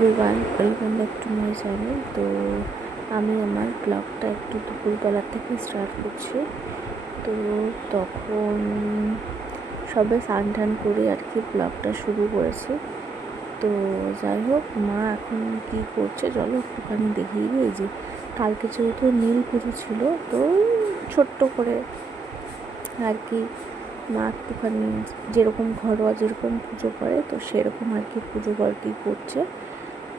Everyone, welcome back to my channel. তো আমি আমার ব্লগটা একটু দুপুরবেলা থেকে স্টার্ট করছি। তো তখন সবে স্নান টান করে আর কি ব্লগটা শুরু করেছি। তো যাই হোক, মা এখন কি করছে চলো একটুখানি দেখিয়ে দিই। এই যে কালকে যেহেতু নীল পুজো ছিল, তো ছোট্ট করে আর কি মা একটুখানি যেরকম ঘরোয়া যেরকম পুজো করে, তো সেরকম আর কি পুজো আর কি করছে।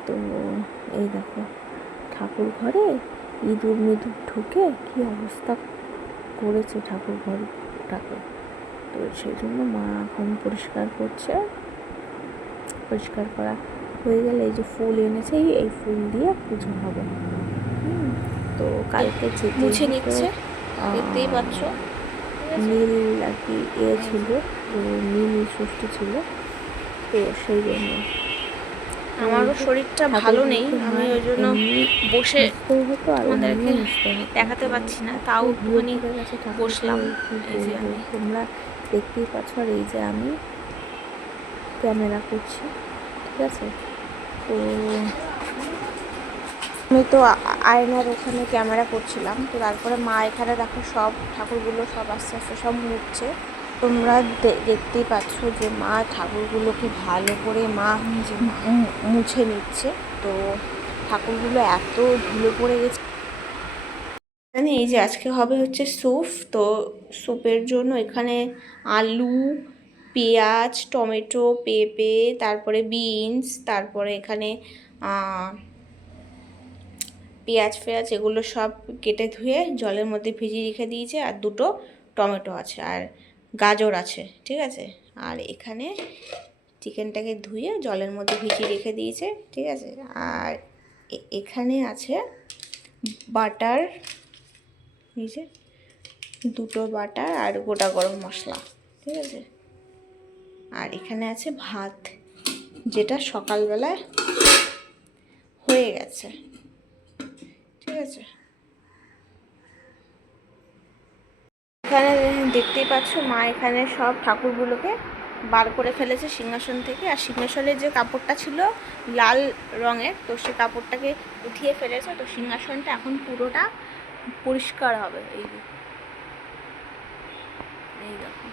তো এই দেখো, ঠাকুর ঘরে ইঁদুর মিঁদুর ঢুকে কি অবস্থা করেছে ঠাকুর ঘরটাকে। তো সেই জন্য মা এখন পরিষ্কার করছে। পরিষ্কার করা হয়ে গেলে এই যে ফুল এনেছে, এই ফুল দিয়ে পুজো হবে। তো কালকে মুছে নিচ্ছে, দেখতেই পাচ্ছ। নীল আর কি ছিল, তো নীল ষষ্ঠী ছিল, তো সেই জন্য আমারও শরীরটা ভালো নেই, আমি ওই জন্য বসে তোমাদেরকে দেখাতে পাচ্ছি না, তাও একটুখানি বসলাম। এই যে আমি, তোমরা দেখতেই পাচ্ছ, আর এই যে আমি ক্যামেরা করছি, ঠিক আছে। তো আমি তো আয়নার ওখানে ক্যামেরা করছিলাম। তো তারপরে মা এখানে দেখো সব ঠাকুরগুলো সব আস্তে আস্তে সব মুছছে। তোমরা দেখতেই পাচ্ছ যে মা ঠাকুরগুলোকে ভালো করে মা মুছে নিচ্ছে। তো ঠাকুরগুলো এত ধুলো পড়ে গেছে। এখানে এই যে আজকে হবে হচ্ছে স্যুপ। তো স্যুপের জন্য এখানে আলু, পেঁয়াজ, টমেটো, পেঁপে, তারপরে বিনস, তারপরে এখানে পেঁয়াজ ফেয়াজ এগুলো সব কেটে ধুয়ে জলের মধ্যে ভিজিয়ে রেখে দিয়েছে। আর দুটো টমেটো আছে, আর গাজর আছে, ঠিক আছে। আর এখানে চিকেনটাকে ধুয়ে জলের মধ্যে ভিজিয়ে রেখে দিয়েছে, ঠিক আছে। আর এখানে আছে বাটার, এই যে দুটো বাটার আর গোটা গরম মশলা, ঠিক আছে। আর এখানে আছে ভাত, যেটা সকালবেলায় হয়ে গেছে, ঠিক আছে। এখানে দেখতেই পাচ্ছ মা এখানে সব ঠাকুরগুলোকে বার করে ফেলেছে সিংহাসন থেকে। আর সিংহাসনের যে কাপড়টা ছিল লাল রঙের, তো সে কাপড়টাকে উঠিয়ে ফেলেছে। তো সিংহাসনটা এখন পুরোটা পরিষ্কার হবে। এই দেখো,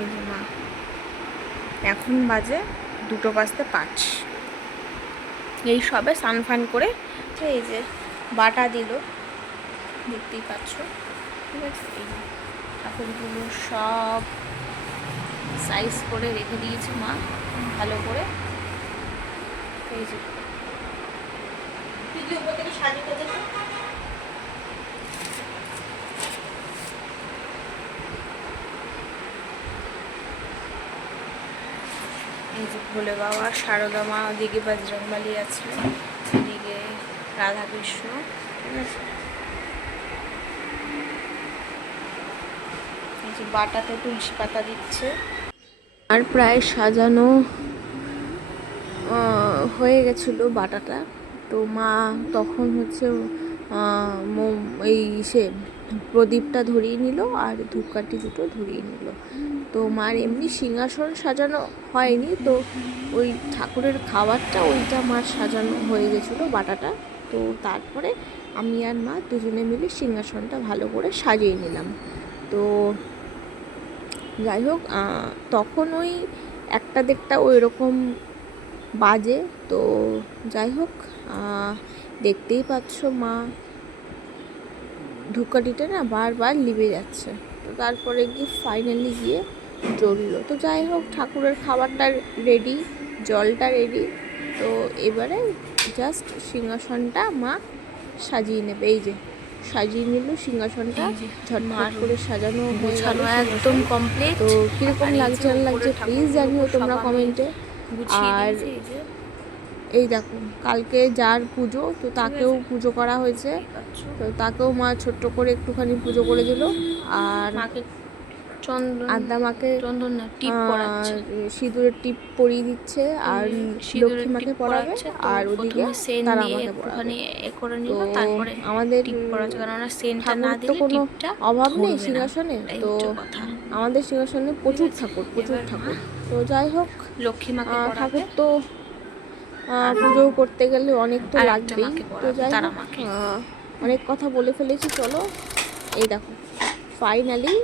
এই যে মা এখন বাজে 2:05। এই সবে স্নান ফান করে এই যে বাটা দিল, দেখতেই পাচ্ছ, ঠিক আছে। এই ঠাকুরগুলো সব সাইজ করে রেখে দিয়েছে মা ভালো করে। এই যে উপর থেকে সাজিয়ে দেখো, এই যে ভোলে বাবা, সারদা মা, ওদিকে বজরংবলী আছে, এদিকে রাধাকৃষ্ণ, ঠিক আছে। এই যে বাটাতে তুলসী পাতা দিচ্ছে। আর প্রায় সাজানো হয়ে গেছিলো বাটাটা। তো মা তখন হচ্ছে এই প্রদীপটা ধরিয়ে নিল আর ধূপকাঠি দুটো ধরিয়ে নিল। তো মার এমনি সিংহাসন সাজানো হয়নি, তো ওই ঠাকুরের খাবারটা ওইটা মার সাজানো হয়ে গেছিলো বাটাটা। তো তারপরে আমি আর মা দুজনে মিলে সিংহাসনটা ভালো করে সাজিয়ে নিলাম। তো যাই হোক, তখন ওই 1টা-1:30 ওই রকম বাজে। তো যাই হোক, দেখতেই পাচ্ছ মা ধূপকাঠিটা না বারবার লিভে যাচ্ছে। তো তারপরে ফাইনালি গিয়ে জ্বললো। তো যাই হোক, ঠাকুরের খাবারটা রেডি, জলটা রেডি। তো এবারে জাস্ট সিংহাসনটা মা সাজিয়ে নেবে। এই যে সাজিয়ে নিল সিংহাসনটা, ঝটফট করে সাজানো হয়ে গেল, একদম কমপ্লিট। তো কীরকম লাগছে না লাগছে প্লিজ জানিও তোমরা কমেন্টে। আর এই দেখো, কালকে যার পুজো, তো তাকেও পুজো করা হয়েছে। তো তাকেও মা ছোট্ট করে একটুখানি পুজো করে দিল। আর চন্দন, আদ্যা মাকে চন্দন না, টিপ পরাচ্ছে, সিঁদুরের টিপ পরিয়ে দিচ্ছে আর লক্ষ্মী মাকে পরাবে, আর ওদিকে সেন তারা দিয়ে মাকে পরাবে। একটুখানি এ করে নিল, তো তারপরে আমাদের টিপ পরাচ্ছে, কারণ সেনটা না ঠাকুরের তো দিলে কোনো টিপটা অভাব নেই ধরবে না, সিংহাসনে, এটাই তো হচ্ছে কথা। আমাদের সিংহাসনে প্রচুর ঠাকুর, প্রচুর ঠাকুর। তো যাই হোক, লক্ষ্মী মাকে পরাবে, ঠাকুর তো পুজো করতে গেলে অনেক তো আর একটা লাগবেই। মাকে তো পরাবে, যাই তারা হোক, মাকে। অনেক কথা বলে ফেলেছি, চলো এই দেখো ফাইনালি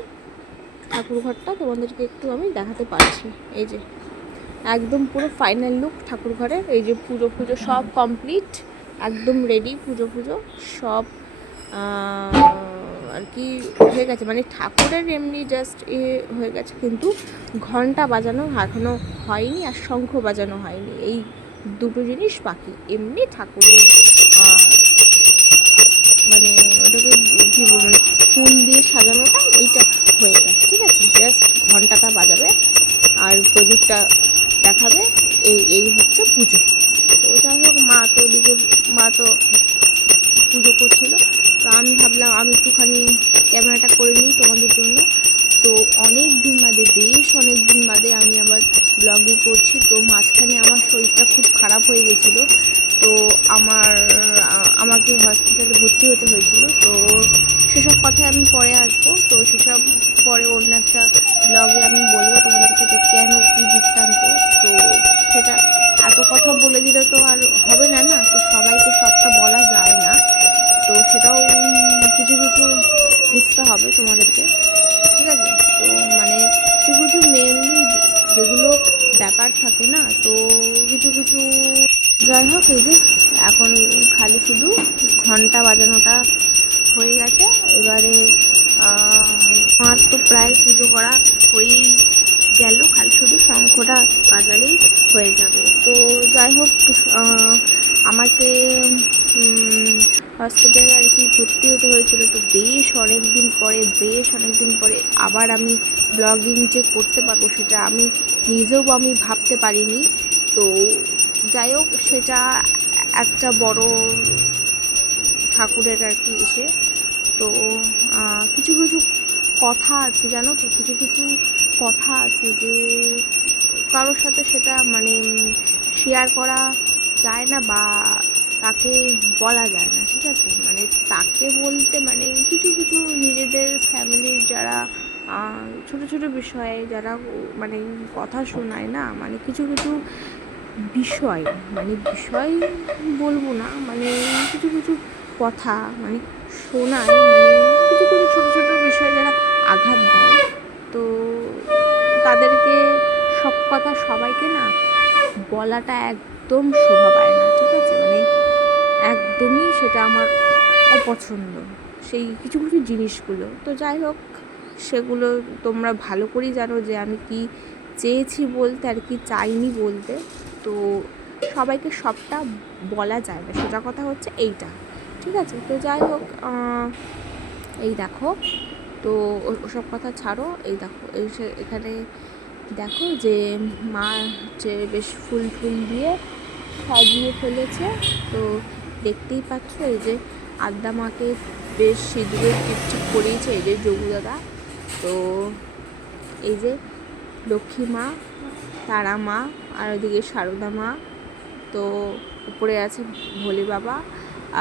ঠাকুর ঘরটা তোমাদেরকে একটু আমি দেখাতে পারছি। এই যে একদম পুরো ফাইনাল লুক ঠাকুর ঘরের। এই যে পুজো পুজো সব কমপ্লিট, একদম রেডি, পুজো পুজো সব আর কি হয়ে গেছে, মানে ঠাকুরের এমনি জাস্ট হয়ে গেছে, কিন্তু ঘন্টা বাজানো এখনও হয়নি আর শঙ্খ বাজানো হয়নি, এই দুটো জিনিস বাকি। এমনি ঠাকুরের মানে ওটাকে কী বলুন, ফুল দিয়ে সাজানোটা ওইটা হয়ে গেছে, ঠিক আছে। জাস্ট ঘন্টাটা বাজাবে আর প্রদীপটা দেখাবে, এই হচ্ছে পুজো। তো যাই হোক, মা তো পুজো করছিল, তো আমি ভাবলাম আমি একটুখানি ক্যামেরাটা করে নিই তোমাদের জন্য। তো অনেক দিন বাদে, বেশ অনেক দিন বাদে আমি আবার ব্লগিং করছি। তো মাঝখানে আমার শরীরটা খুব খারাপ হয়ে গেছিলো, তো আমাকে হসপিটালে ভর্তি হতে হয়েছিল। তো সেসব কথায় আমি পরে আসবো, তো সেসব পরে অন্য একটা ব্লগে আমি বলবো তোমাদেরকে যে কেন কী বৃত্তান্ত। তো সেটা এত কথা বলে দিলে তো আর হবে না, না তো সবাইকে সবটা বলা যায় না, তো সেটাও কিছু কিছু বুঝতে হবে তোমাদেরকে, ঠিক আছে। তো মানে কিছু কিছু মেনলি যেগুলো ব্যাপার থাকে না, তো কিছু কিছু যাই হোক, এই যে এখন খালি শুধু ঘন্টা বাজানোটা হয়ে গেছে। এবারে আমার তো প্রায় পুজো করা হয়েই গেল, খালি শুধু শঙ্খটা বাজালেই হয়ে যাবে। তো যাই হোক, আমাকে হসপিটালে আর কি ভর্তি হতে হয়েছিল। তো বেশ অনেক দিন পরে আবার আমি ব্লগিং যে করতে পারবো সেটা আমি নিজেও ভাবতে পারিনি। তো যাই হোক, সেটা একটা বড় ঠাকুরের আর কি এসে। তো কিছু কিছু কথা আছে জানো তো, কিছু কিছু কথা আছে যে কারোর সাথে সেটা মানে শেয়ার করা যায় না বা তাকে বলা যায় না, ঠিক আছে। মানে তাকে বলতে মানে কিছু কিছু নিজেদের ফ্যামিলির যারা ছোটো ছোটো বিষয়ে যারা মানে কথা শোনায় না, মানে কিছু কিছু বিষয়, মানে বিষয় বলবো না, মানে কিছু কিছু কথা মানে শোনায়, মানে কিছু কিছু ছোটো ছোটো বিষয় যারা আঘাত দেয়, তো তাদেরকে সব কথা সবাইকে না বলাটা একদম শোভা পায় না, ঠিক আছে। মানে একদমই সেটা আমার অপছন্দ, সেই কিছু কিছু জিনিসগুলো। তো যাই হোক, সেগুলো তোমরা ভালো করেই জানো যে আমি কি চেয়েছি বলতে আর কি চাইনি বলতে। তো সবাইকে সবটা বলা যায় না, সোজা কথা হচ্ছে এইটা, ঠিক আছে। তো যাই হোক, এই দেখো, তো ওসব কথা ছাড়ো, এই দেখো এখানে দেখো যে মা হচ্ছে বেশ ফুল টুল দিয়ে সাজিয়ে ফেলেছে। তো দেখতেই পাচ্ছ, এই যে আদ্যা মাকে বেশ সিঁদুরের টিপটিপ করিয়েছে, এই যে যোগু দাদা। তো এই যে লক্ষ্মী মা, তারা মা, আর ওদিকে সারদা মা, তো উপরে আছে ভোলে বাবা,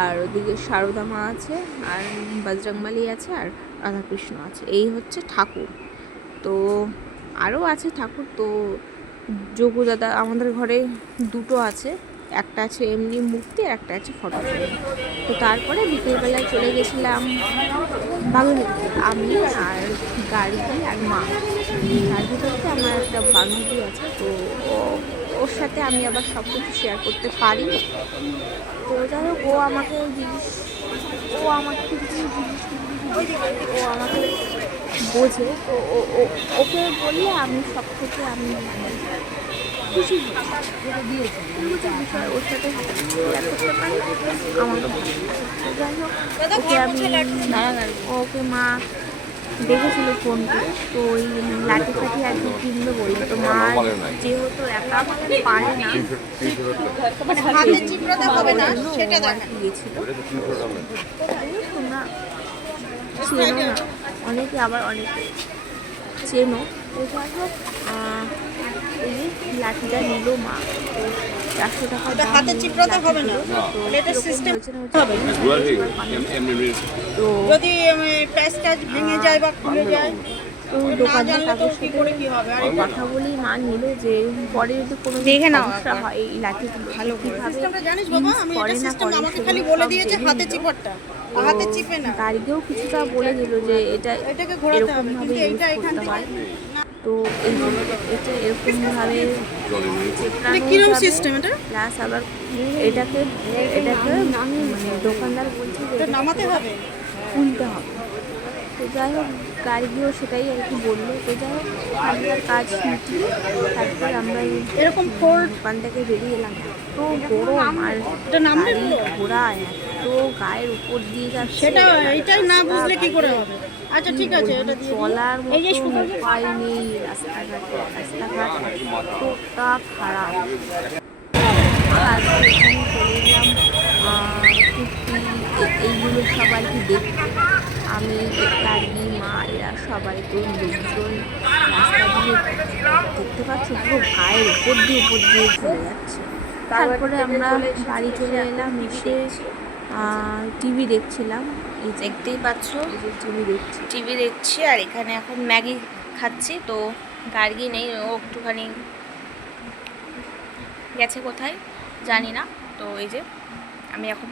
আর ওদিকে সারদা মা আছে, আর বজরংবলী আছে, আর রাধাকৃষ্ণ আছে। এই হচ্ছে ঠাকুর। তো আরও আছে ঠাকুর। তো যোগু দাদা আমাদের ঘরে দুটো আছে, একটা আছে এমনি মূর্তি, একটা আছে ফটো ফ্রেম। তো তারপরে বিকেলবেলায় চলে গেছিলাম বাগুইহাটিতে, আমি আর গার্গী আর মা। গার্গী বলতে আমার একটা বান্ধবী আছে, তো ওর সাথে আমি আবার সব কিছু শেয়ার করতে পারি। তো যাই হোক, ও আমাকে ও আমাকে বোঝে। তো ওকে বললে আমি সব থেকে আমি খুশি বিষয় ওর সাথে শেয়ার করতে পারি, আমারও ভালো। যাই হোক, ওকে আমি ওকে মা দেখেছিল ফোন করে, তো ওই লাঠি ফাঠি আর কি কিনবে বললো। তো মা যেহেতু একা পারে না, গিয়েছিল। তোমরা চেনো না অনেকে, আবার অনেকে চেনো। তো যাই হোক এই লাঠিটা নিল মা, তো 400 টাকা দাম। হাতে চিপড়াতে হবে না, তো এটা কিরকম সিস্টেম হয়েছে না হয়েছে তো যদি প্যাচ ট্যাচ ভেঙে যায় বা খুলে যায় তো না দোকানে জানলে তো তাদের কি সাথে করে কি হবে। আর কথা বলেই মা নিল যে পরে যদি কোনো দেখে নাও সমস্যা একবার। হয় এই লাঠিগুলো ভালো করে কীভাবে সিস্টেমটা জানিস বাবা, আমি এটা সিস্টেম আমাকে খালি বলে দিয়েছে হাতে চিপারটা, হাতে চিপে না, গাড়িকেও কিছুটা বলে দিল যে এটা এটাকে ঘোরাতে হবে, এরকমভাবে কিন্তু ইউজ এইটা এখান করতে থেকে হয়। তো এই যে এটা এরকমভাবে চেপড়ানো কিরকম যাবে, সিস্টেম এটা প্লাস আবার এটাকে এটাকে মানে দোকানদার বলছে যে এটা এটাকে নামাতে হবে। খুলতে হবে। তো যাই হোক গাড়িও সেটাই আর কি বললো। তো যাই হোক ওখানকার কাজ মিটিয়ে তারপর আমরা এরকম ফোল্ড দোকান থেকে বেরিয়ে এলাম। এত গরম আর এটা নামবে গাড়ি বলো? ঘোড়া এত গায়ের উপর দিয়ে যাচ্ছে, সেটা এটাই না বুঝলে কি করে হবে। আচ্ছা ঠিক আছে, এটা দিয়ে দিই। চলার এই যে মতো সুতো উপায় নেই রাস্তাঘাটে, রাস্তাঘাট এতটা খারাপ। তারপর এখানে চলে এলাম এইগুলো সবাই কি দেখতে, আমি গাড়ি মা এরা সবাই তো লোকজন রাস্তা দিয়ে দেখতে পাচ্ছি পুরো গায়ের উপর দিয়ে চলে যাচ্ছে। তারপরে আমরা বাড়ি চলে এলাম, এসে টিভি দেখছিলাম। এই যে দেখতেই পাচ্ছ টিভি দেখছি আর এখানে এখন ম্যাগি খাচ্ছি। তো গার্গি নেই, ও একটুখানি গেছে কোথায় জানি না। তো এই যে আমি এখন